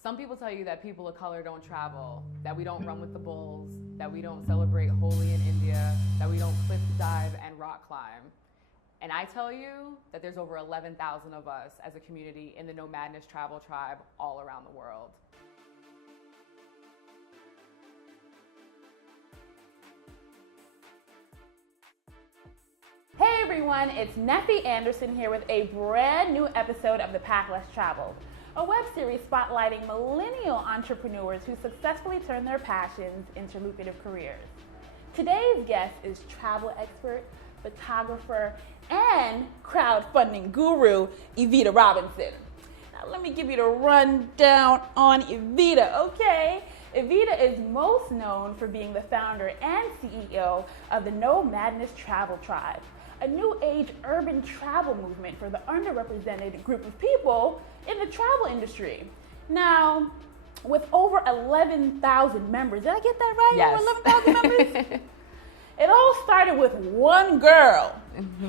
Some people tell you that people of color don't travel, that we don't run with the bulls, that we don't celebrate Holi in India, that we don't cliff dive and rock climb. And I tell you that there's over 11,000 of us as a community in the Nomadness Travel Tribe all around the world. Hey everyone, it's Neffy Anderson here with a brand new episode of The Path Less Traveled, a web series spotlighting millennial entrepreneurs who successfully turn their passions into lucrative careers. Today's guest is travel expert, photographer, and crowdfunding guru, Evita Robinson. Now let me give you the rundown on Evita, okay? Evita is most known for being the founder and CEO of the Nomadness Travel Tribe, a new age urban travel movement for the underrepresented group of people in the travel industry. Now, with over 11,000 members, did I get that right? Yes. Over 11,000 members? It all started with one girl,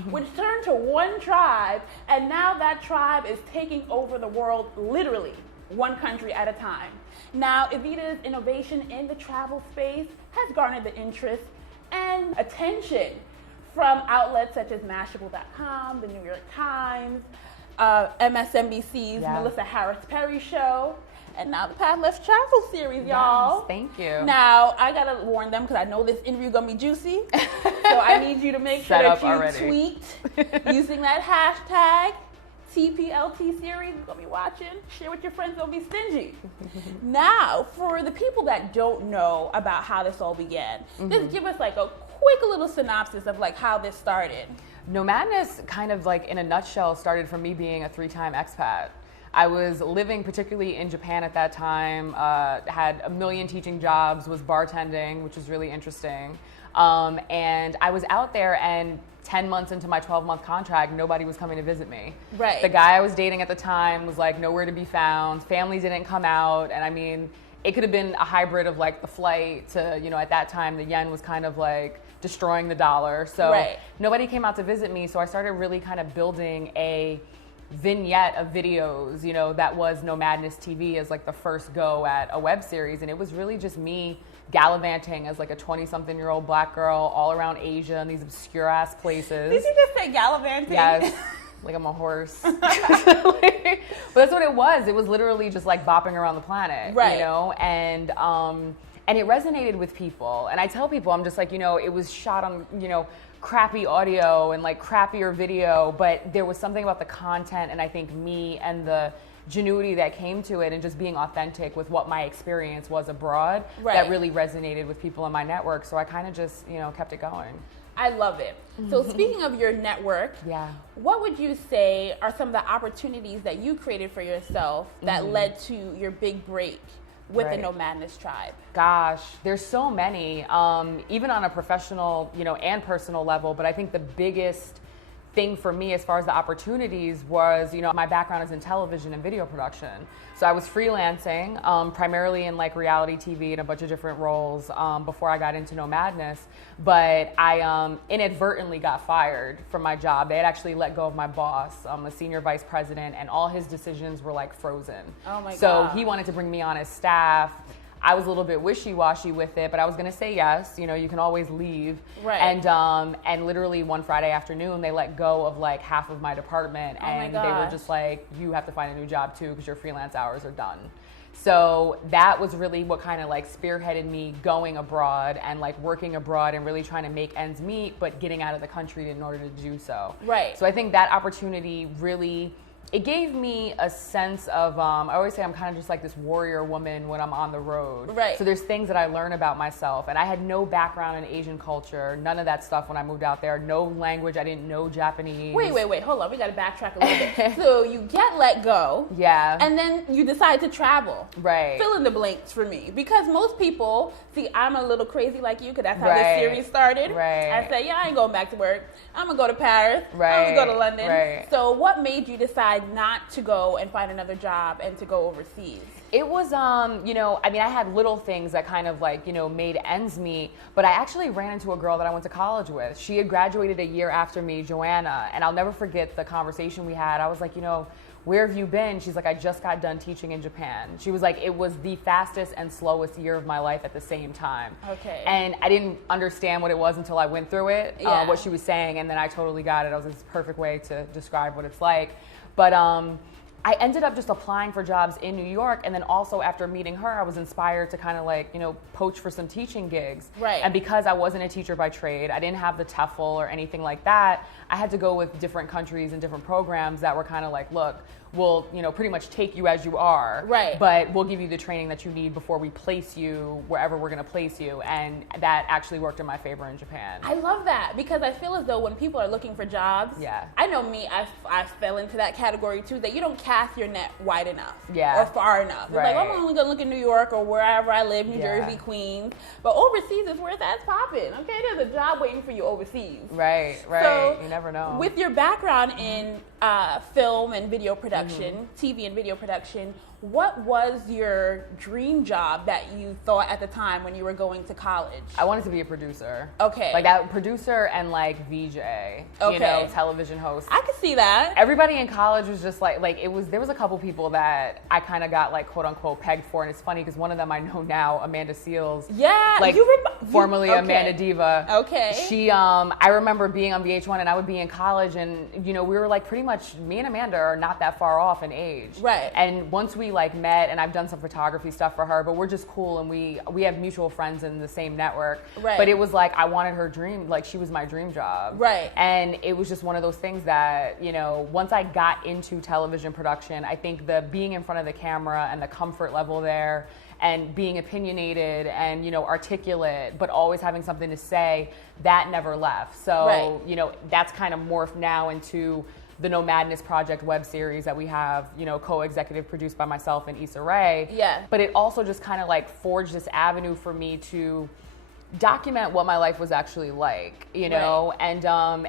which turned to one tribe, and now that tribe is taking over the world literally, one country at a time. Now, Evita's innovation in the travel space has garnered the interest and attention from outlets such as Mashable.com, the New York Times, MSNBC's Melissa Harris Perry Show, and now the Path Less Travel series, y'all. Yes, thank you. Now, I gotta warn them because I know this interview gonna be juicy, so I need you to make sure that you tweet using that hashtag TPLT series. You're gonna be watching. Share with your friends. Don't be stingy. Now, for the people that don't know about how this all began, just give us like a quick little synopsis of like how this started. Nomadness, kind of like in a nutshell, started from me being a 3-time expat. I was living particularly in Japan at that time, had a million teaching jobs, was bartending, which was really interesting. And I was out there, and 10 months into my 12-month contract, nobody was coming to visit me. Right. The guy I was dating at the time was like nowhere to be found. Family didn't come out. And I mean, it could have been a hybrid of like the flight to, you know, at that time, the yen was kind of like destroying the dollar. So nobody came out to visit me. So I started really kind of building a vignette of videos, you know, that was Nomadness TV as like the first go at a web series. And it was really just me gallivanting as like a 20-something-year-old black girl all around Asia in these obscure ass places. Did you just say gallivanting? Yes. Like I'm a horse. But that's what it was. It was literally just like bopping around the planet, you know? And it resonated with people. And I tell people, I'm just like, you know, it was shot on, you know, crappy audio and like crappier video, but there was something about the content and I think me and the genuity that came to it and just being authentic with what my experience was abroad that really resonated with people in my network. So I kind of just, you know, kept it going. I love it. So speaking of your network, what would you say are some of the opportunities that you created for yourself that led to your big break with the Nomadness Tribe? Gosh, there's so many, even on a professional, you know, and personal level, but I think the biggest thing for me as far as the opportunities was, you know, my background is in television and video production. So I was freelancing, primarily in like reality TV and a bunch of different roles before I got into Nomadness. But I inadvertently got fired from my job. They had actually let go of my boss, a senior vice president, and all his decisions were like frozen. Oh my God. So he wanted to bring me on as staff. I was a little bit wishy-washy with it, but I was gonna say yes. You know, you can always leave. And literally one Friday afternoon, they let go of like half of my department, and they were just like, "You have to find a new job too, because your freelance hours are done." So that was really what kind of like spearheaded me going abroad and like working abroad and really trying to make ends meet, but getting out of the country in order to do so. So I think that opportunity really, it gave me a sense of, I always say I'm kind of just like this warrior woman when I'm on the road. So there's things that I learn about myself, and I had no background in Asian culture, none of that stuff when I moved out there, no language, I didn't know Japanese. Wait, hold on, we gotta backtrack a little bit. So you get let go, and then you decide to travel. Fill in the blanks for me, because most people, see, I'm a little crazy like you, because that's how this series started. I said, yeah, I ain't going back to work, I'm gonna go to Paris, I'm gonna go to London. So what made you decide not to go and find another job and to go overseas? It was, you know, I mean, I had little things that kind of like, you know, made ends meet, but I actually ran into a girl that I went to college with. She had graduated a year after me, Joanna, and I'll never forget the conversation we had. I was like, you know, where have you been? She's like, I just got done teaching in Japan. She was like, it was the fastest and slowest year of my life at the same time. Okay. And I didn't understand what it was until I went through it, what she was saying, and then I totally got it. I was like, this perfect way to describe what it's like. But I ended up just applying for jobs in New York, and then also after meeting her, I was inspired to kind of like, you know, poach for some teaching gigs. Right. And because I wasn't a teacher by trade, I didn't have the TEFL or anything like that, I had to go with different countries and different programs that were kind of like, look, we'll, you know, pretty much take you as you are. Right. But we'll give you the training that you need before we place you wherever we're going to place you. And that actually worked in my favor in Japan. I love that, because I feel as though when people are looking for jobs, I know me, I fell into that category too, that you don't cast your net wide enough or far enough. It's like, I'm only going to look in New York or wherever I live, New Jersey, Queens. But overseas is where that's popping. Okay, there's a job waiting for you overseas. Right. So, you never know. With your background in film and video production, TV and video production, what was your dream job that you thought at the time when you were going to college? I wanted to be a producer. Okay. Like that producer and like VJ, you know, television host. I could see that. Everybody in college was just like there was a couple people that I kind of got like quote unquote pegged for, and it's funny because one of them I know now, Amanda Seals. Yeah. Like formerly Amanda Diva. Okay. She, I remember being on VH1 and I would be in college, and you know, we were like pretty much, me and Amanda are not that far off in age. Right. And once we like met, and I've done some photography stuff for her, but we're just cool, and we have mutual friends in the same network. Right. But it was like I wanted her dream, like she was my dream job. Right. And it was just one of those things that, you know, once I got into television production, I think the being in front of the camera and the comfort level there, and being opinionated and, you know, articulate, but always having something to say, that never left. So, you know, that's kind of morphed now into the Nomadness Project web series that we have, you know, co-executive produced by myself and Issa Rae. Yeah. But it also just kind of like forged this avenue for me to document what my life was actually like, you know, and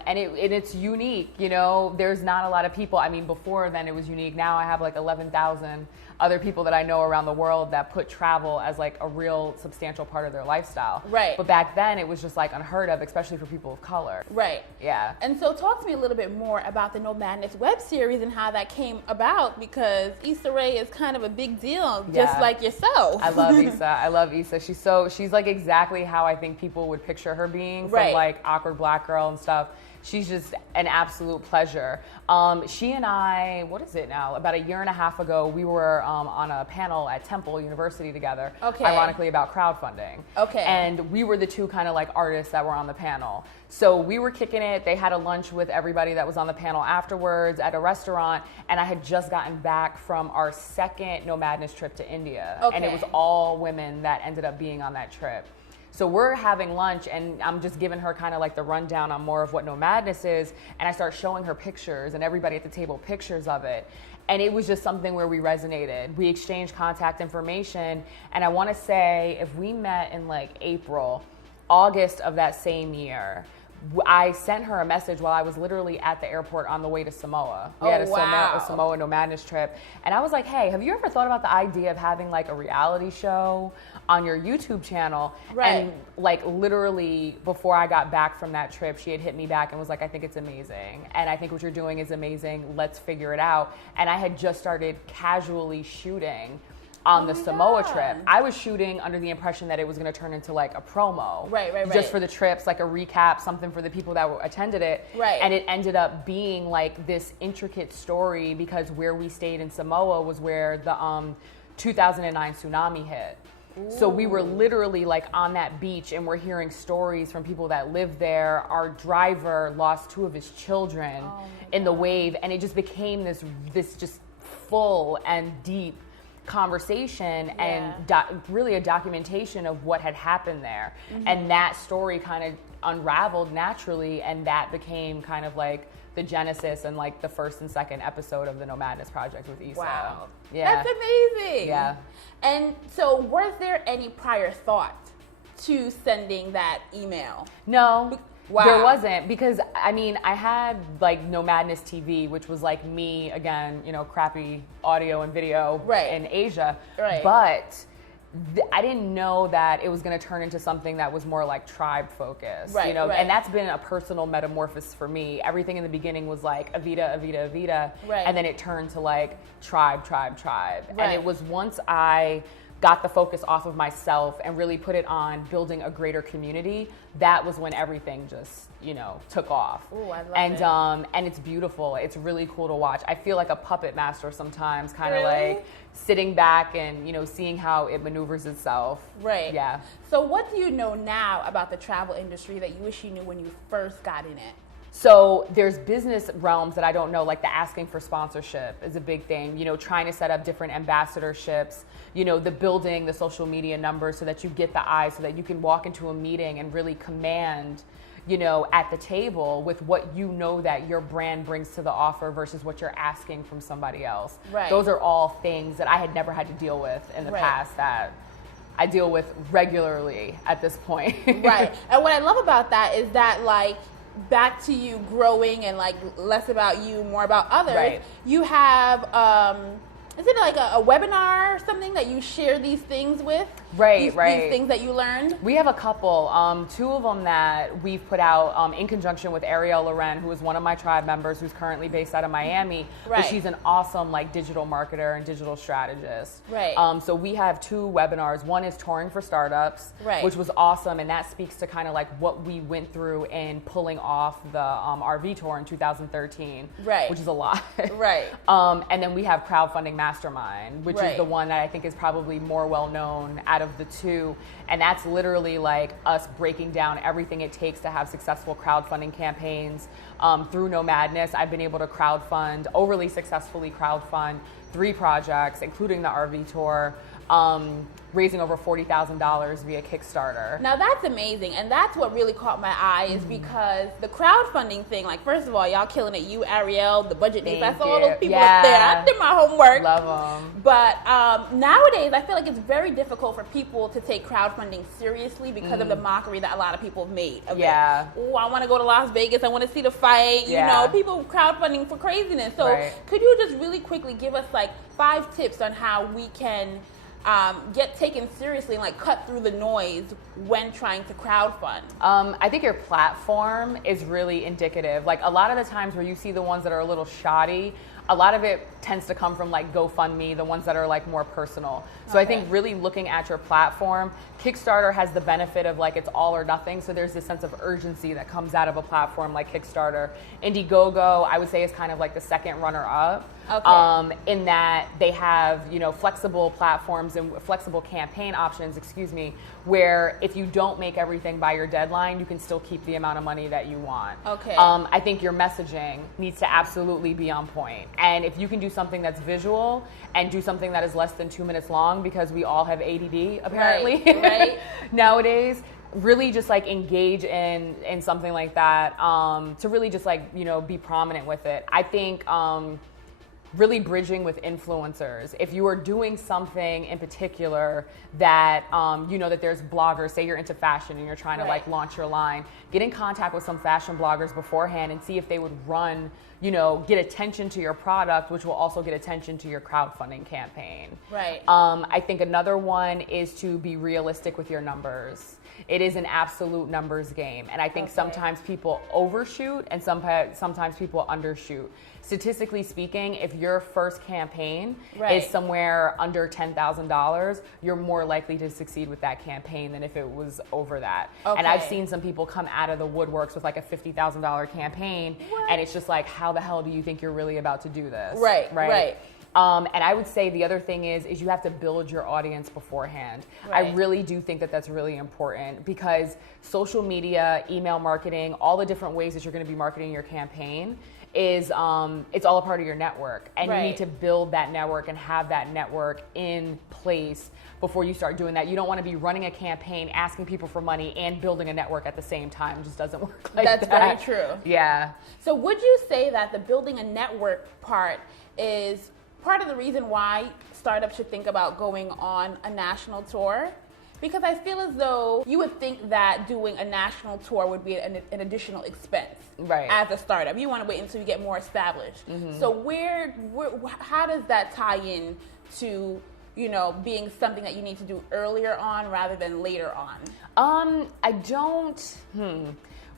it's unique, you know. There's not a lot of people. I mean, before then it was unique. Now I have like 11,000 other people that I know around the world that put travel as like a real substantial part of their lifestyle. Right. But back then it was just like unheard of, especially for people of color. Right. Yeah. And so talk to me a little bit more about the Nomadness web series and how that came about, because Issa Rae is kind of a big deal, just like yourself. I love Issa. I love Issa. She's like exactly how I think people would picture her being, from like awkward black girl and stuff. She's just an absolute pleasure. She and I, what is it now? About a year and a half ago, we were on a panel at Temple University together, ironically about crowdfunding. Okay. And we were the two kind of like artists that were on the panel. So we were kicking it. They had a lunch with everybody that was on the panel afterwards at a restaurant, and I had just gotten back from our second Nomadness trip to India. Okay. And it was all women that ended up being on that trip. So we're having lunch, and I'm just giving her kind of like the rundown on more of what Nomadness is, and I start showing her pictures, and everybody at the table pictures of it. And it was just something where we resonated. We exchanged contact information, and I want to say if we met in like August of that same year, I sent her a message while I was literally at the airport on the way to Samoa. We had a Samoa Nomadness trip. And I was like, hey, have you ever thought about the idea of having like a reality show on your YouTube channel? And like literally before I got back from that trip, she had hit me back and was like, I think it's amazing. And I think what you're doing is amazing. Let's figure it out. And I had just started casually shooting on the Samoa trip. I was shooting under the impression that it was going to turn into like a promo. Just for the trips, like a recap, something for the people that attended it. And it ended up being like this intricate story, because where we stayed in Samoa was where the 2009 tsunami hit. So we were literally like on that beach, and we're hearing stories from people that lived there. Our driver lost 2 of his children in the wave, and it just became this just full and deep conversation and really a documentation of what had happened there. And that story kind of unraveled naturally, and that became kind of like the genesis and like the first and second episode of the Nomadness Project with Issa. Wow. Yeah. That's amazing. Yeah. And so was there any prior thought to sending that email? No. Wow. There wasn't, because I mean, I had like Nomadness TV, which was like me, again, you know, crappy audio and video in Asia. Right. But I didn't know that it was going to turn into something that was more like tribe focused, you know, and that's been a personal metamorphosis for me. Everything in the beginning was like Evita, and then it turned to like tribe. And it was once I got the focus off of myself and really put it on building a greater community, that was when everything just, you know, took off. Ooh, I love it. And it's beautiful. It's really cool to watch. I feel like a puppet master sometimes, kind of like sitting back and, you know, seeing how it maneuvers itself. Right. Yeah. So what do you know now about the travel industry that you wish you knew when you first got in it? So there's business realms that I don't know, like the asking for sponsorship is a big thing, you know, trying to set up different ambassadorships, you know, the building the social media numbers so that you get the eyes, so that you can walk into a meeting and really command, you know, at the table with what you know that your brand brings to the offer versus what you're asking from somebody else. Right. Those are all things that I had never had to deal with in the past that I deal with regularly at this point. Right. And what I love about that is that, like, back to you growing and like less about you, more about others, you have is it like a webinar or something that you share these things with? These things that you learned? We have a couple. Two of them that we've put out in conjunction with Ariel Loren, who is one of my tribe members who's currently based out of Miami. But she's an awesome like digital marketer and digital strategist. So we have 2 webinars. One is Touring for Startups, which was awesome. And that speaks to kind of like what we went through in pulling off the RV tour in 2013, which is a lot. And then we have Crowdfunding Mastermind, which is the one that I think is probably more well known out of the 2, and that's literally like us breaking down everything it takes to have successful crowdfunding campaigns. Through Nomadness, I've been able to overly successfully crowdfund 3 projects, including the RV tour, raising over $40,000 via Kickstarter. Now that's amazing, and that's what really caught my eye is because the crowdfunding thing, like, first of all, y'all killing it. You, Ariel, the budget days. I saw all those people up there. I did my homework. Love them. But nowadays, I feel like it's very difficult for people to take crowdfunding seriously because of the mockery that a lot of people have made of it. Oh, I want to go to Las Vegas. I want to see the fight. You know, people crowdfunding for craziness. So could you just really quickly give us like 5 tips on how we can get taken seriously and like cut through the noise when trying to crowdfund? I think your platform is really indicative. Like a lot of the times where you see the ones that are a little shoddy, a lot of it tends to come from like GoFundMe, the ones that are like more personal. So I think really looking at your platform, Kickstarter has the benefit of like it's all or nothing. So there's this sense of urgency that comes out of a platform like Kickstarter. Indiegogo, I would say, is kind of like the second runner up. In that they have, you know, flexible platforms and flexible campaign options, where if you don't make everything by your deadline, you can still keep the amount of money that you want. I think your messaging needs to absolutely be on point. And if you can do something that's visual and do something that is less than 2 minutes long, because we all have ADD apparently nowadays, really just like engage in something like that, to really just like, you know, be prominent with it. I think really bridging with influencers. If you are doing something in particular that, you know, that there's bloggers, say you're into fashion and you're trying to like launch your line, get in contact with some fashion bloggers beforehand and see if they would run, you know, get attention to your product, which will also get attention to your crowdfunding campaign. I think another one is to be realistic with your numbers. It is an absolute numbers game. And I think sometimes people overshoot and sometimes people undershoot. Statistically speaking, if your first campaign is somewhere under $10,000, you're more likely to succeed with that campaign than if it was over that. And I've seen some people come out of the woodworks with like a $50,000 campaign, and it's just like, how the hell do you think you're really about to do this? And I would say the other thing is you have to build your audience beforehand. I really do think that that's really important, because social media, email marketing, all the different ways that you're going to be marketing your campaign is it's all a part of your network, and you need to build that network and have that network in place before you start doing that. You don't want to be running a campaign, asking people for money, and building a network at the same time. It just doesn't work like that. That's very true. Yeah. So would you say that the building a network part is part of the reason why startups should think about going on a national tour? Because I feel as though you would think that doing a national tour would be an additional expense. Right. As a startup. You want to wait until you get more established. So how does that tie in to, you know, being something that you need to do earlier on rather than later on? I don't.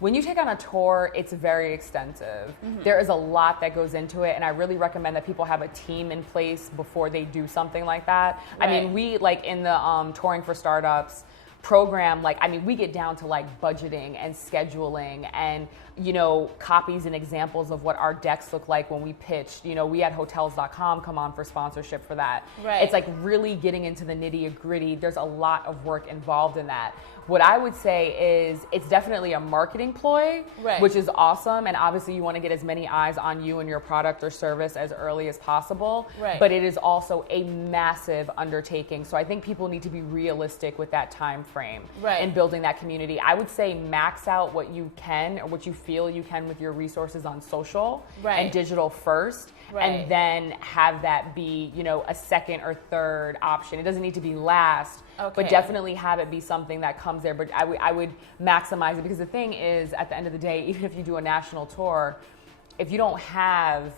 When you take on a tour, it's very extensive. There is a lot that goes into it, and I really recommend that people have a team in place before they do something like that. Right. I mean, we, like, in the Touring for Startups program, like, I mean, we get down to, like, budgeting and scheduling and, you know, copies and examples of what our decks look like when we pitched. You know, we had Hotels.com come on for sponsorship for that. Right. It's like really getting into the nitty gritty. There's a lot of work involved in that. What I would say is it's definitely a marketing ploy, which is awesome. And obviously you want to get as many eyes on you and your product or service as early as possible. Right. But it is also a massive undertaking. So I think people need to be realistic with that time frame in building that community. I would say max out what you can or what you feel you can with your resources on social and digital first. And then have that be, you know, a second or third option. It doesn't need to be last, but definitely have it be something that comes there. But I would maximize it, because the thing is, at the end of the day, even if you do a national tour, if you don't have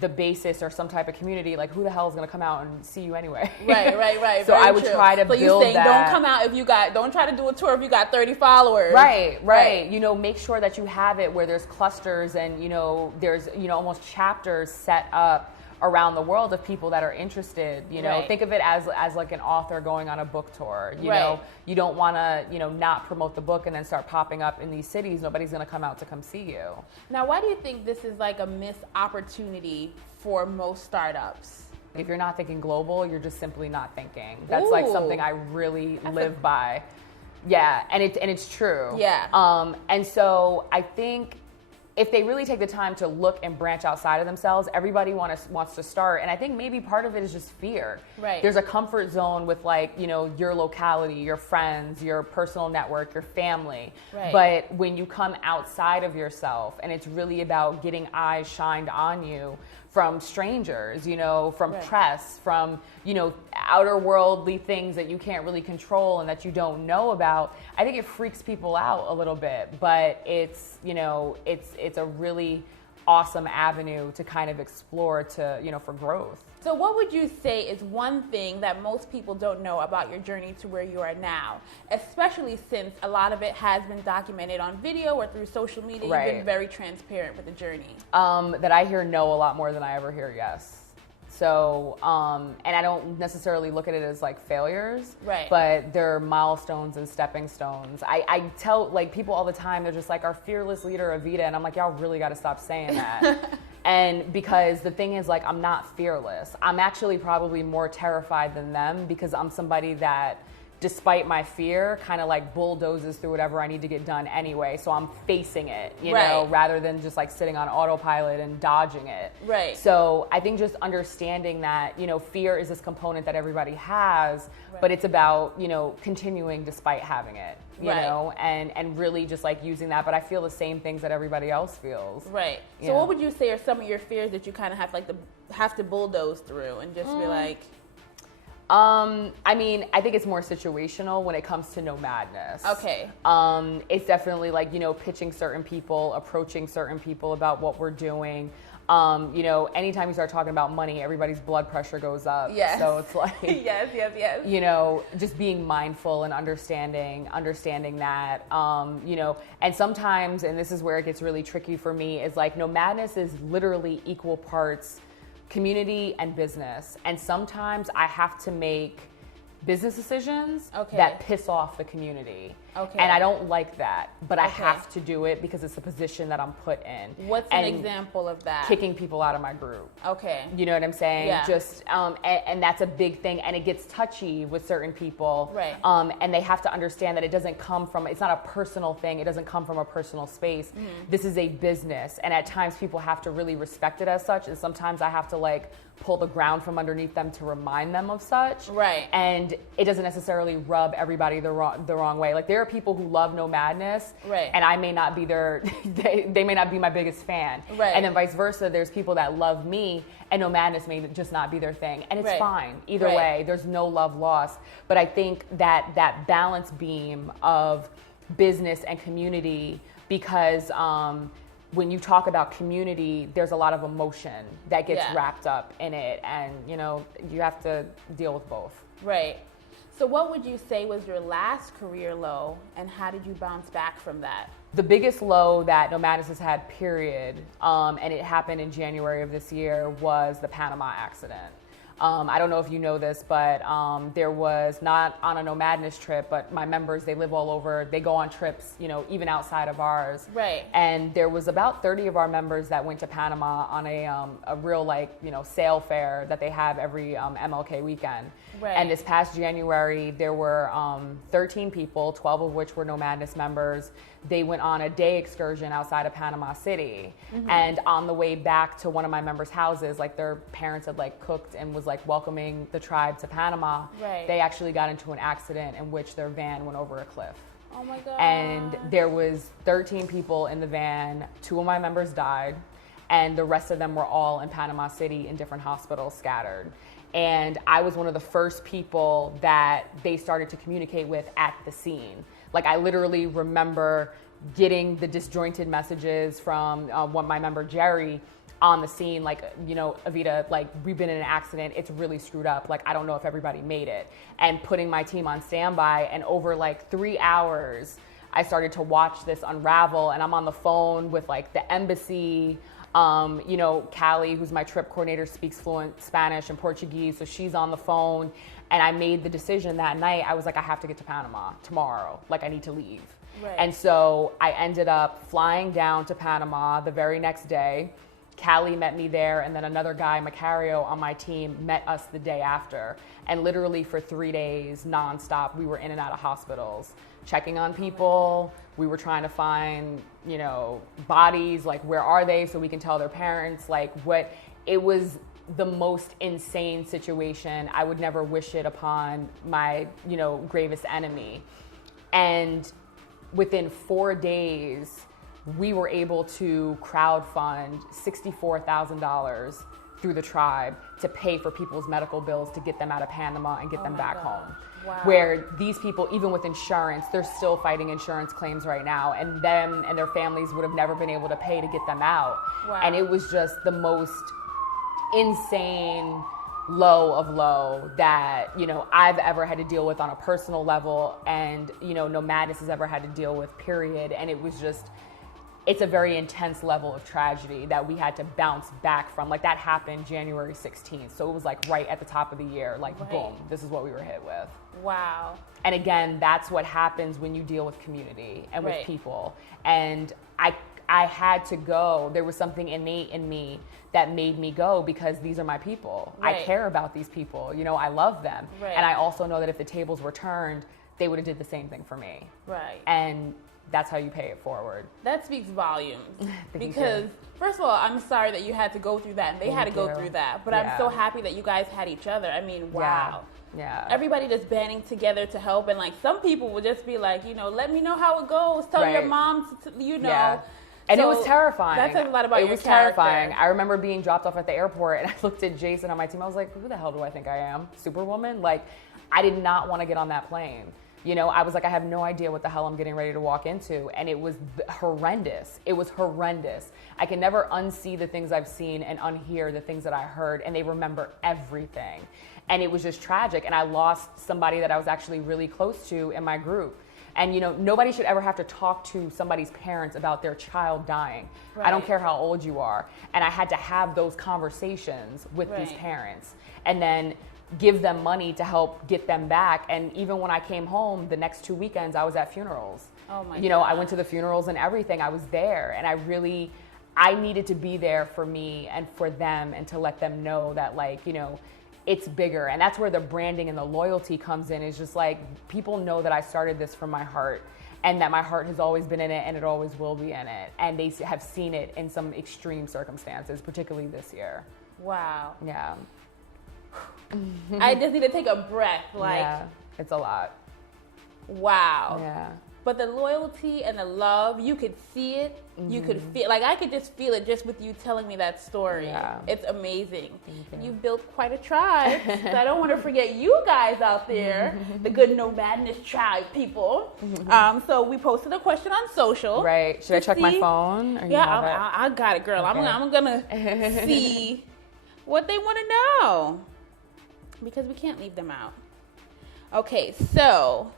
the basis or some type of community, like, who the hell is going to come out and see you anyway? Right. So I would try to build that. So you saying don't come out if you got, don't try to do a tour if you got 30 followers. Right. You know, make sure that you have it where there's clusters and, you know, there's, you know, almost chapters set up around the world of people that are interested. You know, think of it as like an author going on a book tour. You know, you don't want to, you know, not promote the book and then start popping up in these cities. Nobody's going to come out to come see you. Now, why do you think this is like a missed opportunity for most startups? If you're not thinking global, you're just simply not thinking. That's like something I really live by. Yeah, and it's true. Yeah. And so I think if they really take the time to look and branch outside of themselves, everybody wants to start. And I think maybe part of it is just fear. Right. There's a comfort zone with, like, you know, your locality, your friends, your personal network, your family. Right. But when you come outside of yourself and it's really about getting eyes shined on you from strangers, you know, from press, from, you know, outer worldly things that you can't really control and that you don't know about, I think it freaks people out a little bit. But it's, you know, it's a really awesome avenue to kind of explore to, you know, for growth. So what would you say is one thing that most people don't know about your journey to where you are now, especially since a lot of it has been documented on video or through social media? You've been very transparent with the journey. That I hear no a lot more than I ever hear yes. So, and I don't necessarily look at it as like failures, but they're milestones and stepping stones. I tell, like, people all the time, they're just like, our fearless leader, Evita, and I'm like, y'all really got to stop saying that. And because the thing is, like, I'm not fearless. I'm actually probably more terrified than them, because I'm somebody that, despite my fear, kind of like bulldozes through whatever I need to get done anyway. So I'm facing it, you know, rather than just like sitting on autopilot and dodging it. Right. So I think just understanding that, you know, fear is this component that everybody has, but it's about, you know, continuing despite having it, you know, and really just like using that. But I feel the same things that everybody else feels. Right. So what would you say are some of your fears that you kind of have to bulldoze through and just be like? I mean, I think it's more situational when it comes to Nomadness. Okay. It's definitely like, you know, pitching certain people, approaching certain people about what we're doing. You know, anytime you start talking about money, everybody's blood pressure goes up. Yes. So it's like, yes. You know, just being mindful and understanding that, you know, and sometimes, and this is where it gets really tricky for me, is like Nomadness is literally equal parts community and business. And sometimes I have to make business decisions that piss off the community. And I don't like that, but I have to do it because it's the position that I'm put in. What's an example of that? Kicking people out of my group. You know what I'm saying? Yeah. Just, and that's a big thing, and it gets touchy with certain people. Right. And they have to understand that it doesn't come from, it's not a personal thing, it doesn't come from a personal space. This is a business, and at times people have to really respect it as such, and sometimes I have to like pull the ground from underneath them to remind them of such. Right. And and it doesn't necessarily rub everybody the wrong way. Like, there are people who love Nomadness, and I may not be they may not be my biggest fan. And then vice versa, there's people that love me and Nomadness may just not be their thing. And it's fine. Either way, there's no love lost. But I think that balance beam of business and community, because when you talk about community, there's a lot of emotion that gets wrapped up in it, and you know, you have to deal with both. Right. So what would you say was your last career low, and how did you bounce back from that? The biggest low that Nomadness has had, period, and it happened in January of this year, was the Panama accident. I don't know if you know this, but there was, not on a Nomadness trip, but my members, they live all over, they go on trips, you know, even outside of ours. And there was about 30 of our members that went to Panama on a real, like, you know, sail fair that they have every MLK weekend. And this past January, there were 13 people, 12 of which were Nomadness members. They went on a day excursion outside of Panama City. And on the way back to one of my members' houses, like, their parents had like cooked and was like welcoming the tribe to Panama. They actually got into an accident in which their van went over a cliff. Oh my God. And there was 13 people in the van. 2 of my members died, and the rest of them were all in Panama City in different hospitals scattered. And I was one of the first people that they started to communicate with at the scene. Like, I literally remember getting the disjointed messages from my member Jerry on the scene, like, you know, Evita, like, we've been in an accident, it's really screwed up, like, I don't know if everybody made it. And putting my team on standby, and over like 3 hours, I started to watch this unravel, and I'm on the phone with like the embassy. You know, Callie, who's my trip coordinator, speaks fluent Spanish and Portuguese, so she's on the phone. And I made the decision that night. I was like, I have to get to Panama tomorrow. Like, I need to leave. And so I ended up flying down to Panama the very next day. Callie met me there, and then another guy, Macario, on my team met us the day after. And literally for 3 days, nonstop, we were in and out of hospitals, checking on people. We were trying to find, you know, bodies, like, where are they, so we can tell their parents, like, what. It was the most insane situation. I would never wish it upon my, you know, gravest enemy. And within 4 days, we were able to crowdfund $64,000 through the tribe to pay for people's medical bills to get them out of Panama and get them back home. Where these people, even with insurance, they're still fighting insurance claims right now, and them and their families would have never been able to pay to get them out. And it was just the most insane low of low that, you know, I've ever had to deal with on a personal level, and, you know, Nomadness has ever had to deal with, period. And it was just, it's a very intense level of tragedy that we had to bounce back from. Like, that happened January 16th. So it was like right at the top of the year, like, boom, this is what we were hit with. Wow. And again, that's what happens when you deal with community and with people. And I had to go. There was something innate in me that made me go, because these are my people. I care about these people. You know, I love them. And I also know that if the tables were turned, they would have did the same thing for me. And that's how you pay it forward. That speaks volumes. Because, first of all, I'm sorry that you had to go through that, and they had to go through that. But I'm so happy that you guys had each other. I mean, wow. Everybody just banding together to help. And, like, some people would just be like, you know, let me know how it goes. Tell your mom, you know. And so it was terrifying. That says a lot about your character. It was terrifying. I remember being dropped off at the airport, and I looked at Jason on my team. I was like, who the hell do I think I am? Superwoman? Like, I did not want to get on that plane. You know, I was like, I have no idea what the hell I'm getting ready to walk into. And it was horrendous. It was horrendous. I can never unsee the things I've seen and unhear the things that I heard, and they remember everything. And it was just tragic. And I lost somebody that I was actually really close to in my group. And, you know, nobody should ever have to talk to somebody's parents about their child dying. I don't care how old you are. And I had to have those conversations with these parents, and then give them money to help get them back. And even when I came home, the next 2 weekends, I was at funerals. You know, I went to the funerals and everything. I was there, and I needed to be there for me and for them, and to let them know that, like, you know, it's bigger. And that's where the branding and the loyalty comes in. Is just like, people know that I started this from my heart, and that my heart has always been in it, and it always will be in it. And they have seen it in some extreme circumstances, particularly this year. Wow. Yeah. I just need to take a breath. Like, yeah, it's a lot. Wow. Yeah. But the loyalty and the love, you could see it. You could feel, like I could just feel it just with you telling me that story. Yeah. It's amazing. Thank you. You built quite a tribe. So I don't want to forget you guys out there, the good Nomadness Tribe people. So we posted a question on social. Right. Should I check my phone? Or Yeah, I got it, girl. Okay. I'm going to see what they want to know because we can't leave them out. Okay, so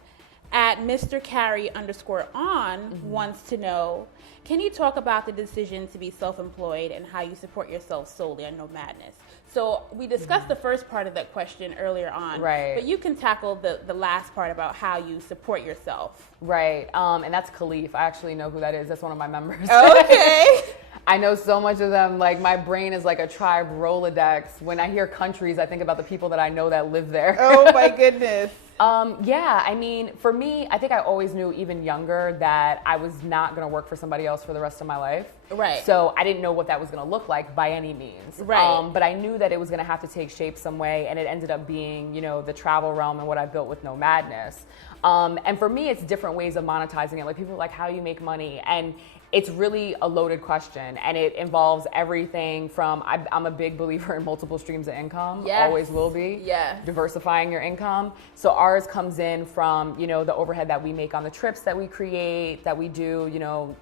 at Mr. Carey _on wants to know, can you talk about the decision to be self-employed and how you support yourself solely on Nomadness? So we discussed the first part of that question earlier on. Right. But you can tackle the last part about how you support yourself. Right. And that's Khalif. I actually know who that is. That's one of my members. Okay. I know so much of them. Like, my brain is like a tribe Rolodex. When I hear countries, I think about the people that I know that live there. Oh my goodness. Yeah, I mean, for me, I think I always knew even younger that I was not going to work for somebody else for the rest of my life. Right. So I didn't know what that was going to look like by any means. Right. But I knew that it was going to have to take shape some way, and it ended up being, you know, the travel realm and what I built with Nomadness. And for me, it's different ways of monetizing it. Like, people are like, how do you make money? And it's really a loaded question, and it involves everything from, I'm a big believer in multiple streams of income, yes. always will be, yes. diversifying your income. So ours comes in from, you know, the overhead that we make on the trips that we create, that we do, you know,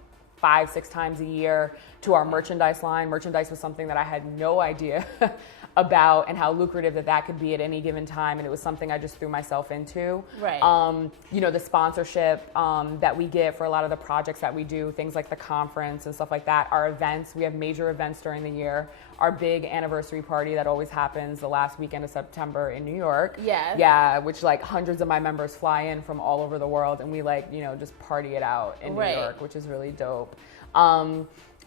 5-6 times a year, to our merchandise line. Merchandise was something that I had no idea about, and how lucrative that could be at any given time, and it was something I just threw myself into. Right. You know, the sponsorship that we get for a lot of the projects that we do, things like the conference and stuff like that. Our events, we have major events during the year. Our big anniversary party that always happens the last weekend of September in New York. Yes. Yeah, which like hundreds of my members fly in from all over the world, and we like, you know, just party it out in right. New York, which is really dope.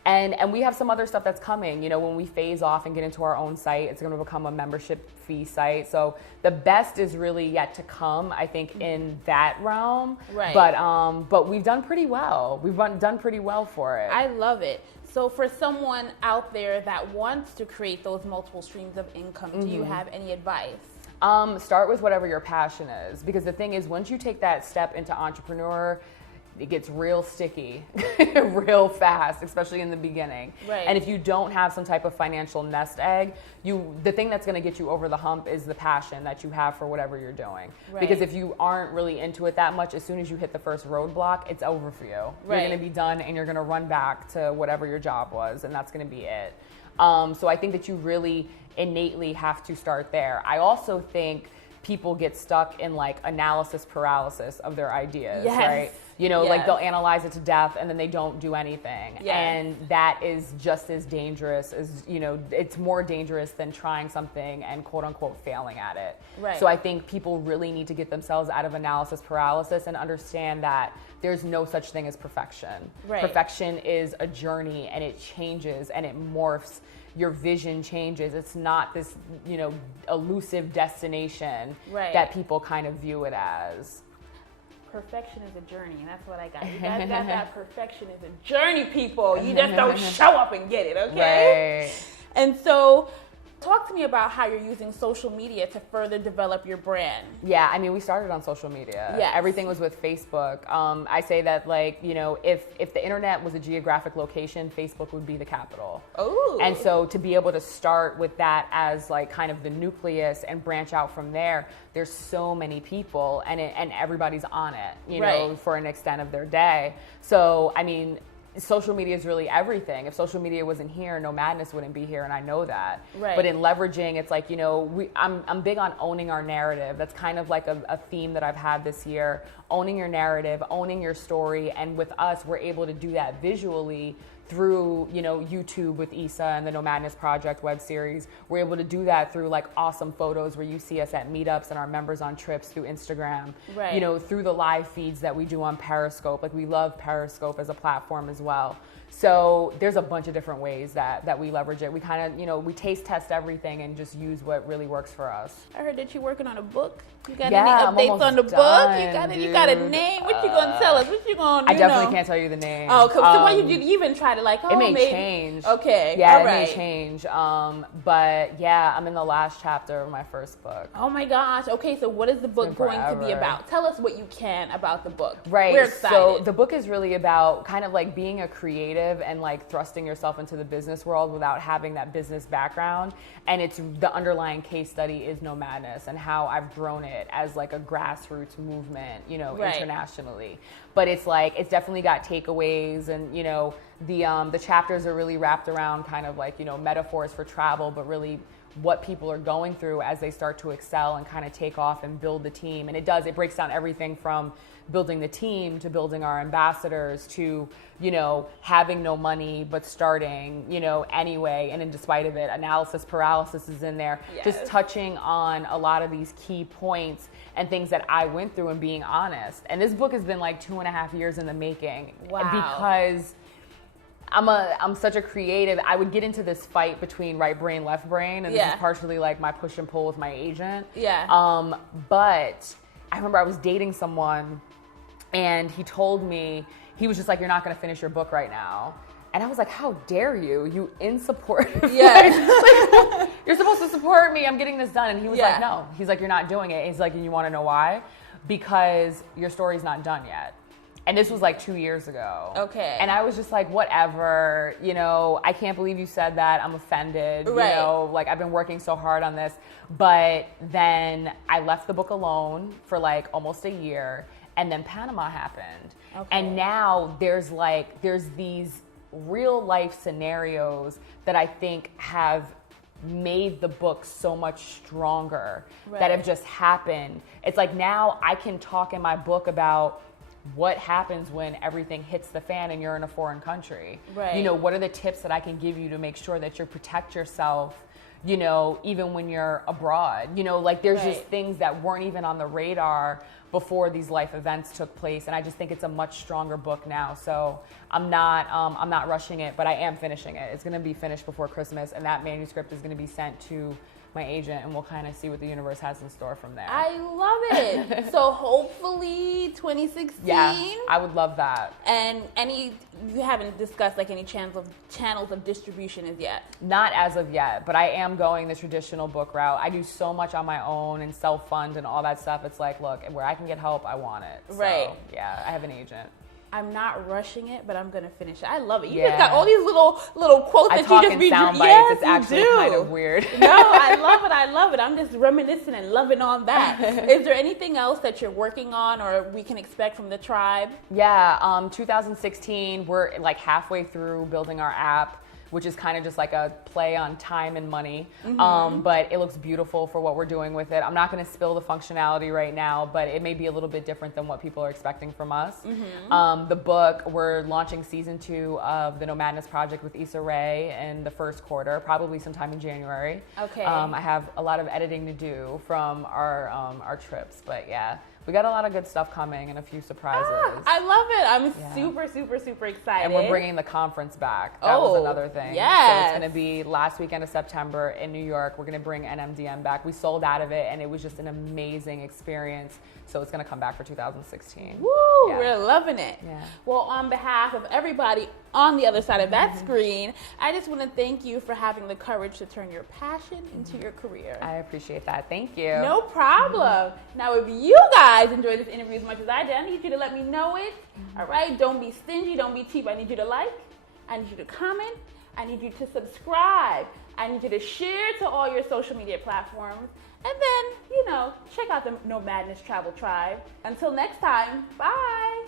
And we have some other stuff that's coming. You know, when we phase off and get into our own site, it's going to become a membership fee site. So the best is really yet to come, I think, in that realm. Right. But we've done pretty well. We've done pretty well for it. I love it. So for someone out there that wants to create those multiple streams of income, do you have any advice? Start with whatever your passion is, because the thing is, once you take that step into entrepreneur, it gets real sticky real fast, especially in the beginning. Right. And if you don't have some type of financial nest egg, the thing that's going to get you over the hump is the passion that you have for whatever you're doing. Right. Because if you aren't really into it that much, as soon as you hit the first roadblock, it's over for you. Right. You're going to be done, and you're going to run back to whatever your job was, and that's going to be it. So I think that you really innately have to start there. I also think people get stuck in like analysis paralysis of their ideas, yes. right? You know, yes. like they'll analyze it to death and then they don't do anything. Yes. And that is just as dangerous as, you know, it's more dangerous than trying something and quote unquote failing at it. Right. So I think people really need to get themselves out of analysis paralysis and understand that there's no such thing as perfection. Right. Perfection is a journey, and it changes and it morphs. Your vision changes. It's not this, you know, elusive destination right. that people kind of view it as. Perfection is a journey, and that's what I got. You guys got that. Perfection is a journey, people. You just don't show up and get it, okay? Right. And so, talk to me about how you're using social media to further develop your brand. Yeah, I mean, we started on social media. Yes. Everything was with Facebook. I say that, like, you know, if the internet was a geographic location, Facebook would be the capital. Oh. And so to be able to start with that as like kind of the nucleus and branch out from there, there's so many people, and everybody's on it, you know, right. for an extent of their day. So, I mean, social media is really everything. If social media wasn't here, Nomadness wouldn't be here, and I know that. Right. But in leveraging, it's like, you know, I'm big on owning our narrative. That's kind of like a theme that I've had this year. Owning your narrative, owning your story, and with us, we're able to do that visually through, you know, YouTube with Issa and the Nomadness Project web series. We're able to do that through like awesome photos where you see us at meetups and our members on trips through Instagram. Right. You know, through the live feeds that we do on Periscope. Like, we love Periscope as a platform as well. So there's a bunch of different ways that we leverage it. We kind of, you know, we taste test everything and just use what really works for us. I heard that you're working on a book. You got Yeah, any updates on the book? You got a name? What you gonna tell us? What you gonna do? I definitely can't tell you the name. Oh, so why you even try decided like, oh, it may maybe change. Okay, yeah, all it right. may change. But yeah, I'm in the last chapter of my first book. Oh my gosh. Okay, so what is the book going to be forever. about? Tell us what you can about the book. Right. We're excited. So the book is really about kind of like being a creative and like thrusting yourself into the business world without having that business background. And it's the underlying case study is Nomadness and how I've grown it as like a grassroots movement, you know, Right. internationally. But it's like, it's definitely got takeaways, and, you know, the chapters are really wrapped around kind of like, you know, metaphors for travel, but really what people are going through as they start to excel and kind of take off and build the team. And it breaks down everything from building the team to building our ambassadors to, you know, having no money but starting, you know, anyway, and in despite of it, analysis paralysis is in there. Yes. Just touching on a lot of these key points and things that I went through and being honest. And this book has been like 2.5 years in the making. Wow. Because I'm such a creative. I would get into this fight between right brain, left brain, and this is partially like my push and pull with my agent. Yeah. But I remember I was dating someone, and he told me, he was just like, "You're not going to finish your book right now." And I was like, "How dare you? You insupportive." Yeah. Like, you're supposed to support me. I'm getting this done. And he was like, "No." He's like, "You're not doing it." He's like, "And you want to know why? Because your story's not done yet." And this was like 2 years ago. Okay. And I was just like, whatever, you know, I can't believe you said that. I'm offended. Right. You know, like I've been working so hard on this. But then I left the book alone for like almost a year. And then Panama happened. Okay. And now there's these real life scenarios that I think have made the book so much stronger that have just happened. It's like now I can talk in my book about what happens when everything hits the fan and you're in a foreign country. Right. You know, what are the tips that I can give you to make sure that you protect yourself, you know, even when you're abroad? You know, like there's just things that weren't even on the radar before these life events took place. And I just think it's a much stronger book now. So I'm not rushing it, but I am finishing it. It's going to be finished before Christmas, and that manuscript is going to be sent to my agent, and we'll kind of see what the universe has in store from there. I love it. So hopefully 2016. Yeah, I would love that. And you haven't discussed like any channels of distribution as yet? Not as of yet, but I am going the traditional book route. I do so much on my own and self-fund and all that stuff. It's like, look, where I can get help, I want it. So, right. Yeah, I have an agent. I'm not rushing it, but I'm gonna finish it. I love it. You just got all these little quotes that you just read. Sound bites. Yes, it's actually kind of weird. No, I love it. I love it. I'm just reminiscing and loving on that. Is there anything else that you're working on or we can expect from the tribe? Yeah, 2016, we're like halfway through building our app, which is kind of just like a play on time and money. But it looks beautiful for what we're doing with it. I'm not going to spill the functionality right now, but it may be a little bit different than what people are expecting from us. The book, we're launching season 2 of the Nomadness Project with Issa Rae in the first quarter, probably sometime in January. Okay. I have a lot of editing to do from our trips, but yeah. We got a lot of good stuff coming and a few surprises. I love it. I'm super excited. And we're bringing the conference back. That was another thing. Yes. So it's going to be last weekend of September in New York. We're going to bring NMDM back. We sold out of it, and it was just an amazing experience. So it's going to come back for 2016. Woo! Yeah. We're loving it. Yeah. Well, on behalf of everybody on the other side of that screen, I just want to thank you for having the courage to turn your passion into your career. I appreciate that. Thank you. No problem. Now, if you guys enjoyed this interview as much as I did, I need you to let me know it. All right? Don't be stingy. Don't be cheap. I need you to like. I need you to comment. I need you to subscribe. I need you to share to all your social media platforms. And then, check out the Nomadness Travel Tribe. Until next time, bye.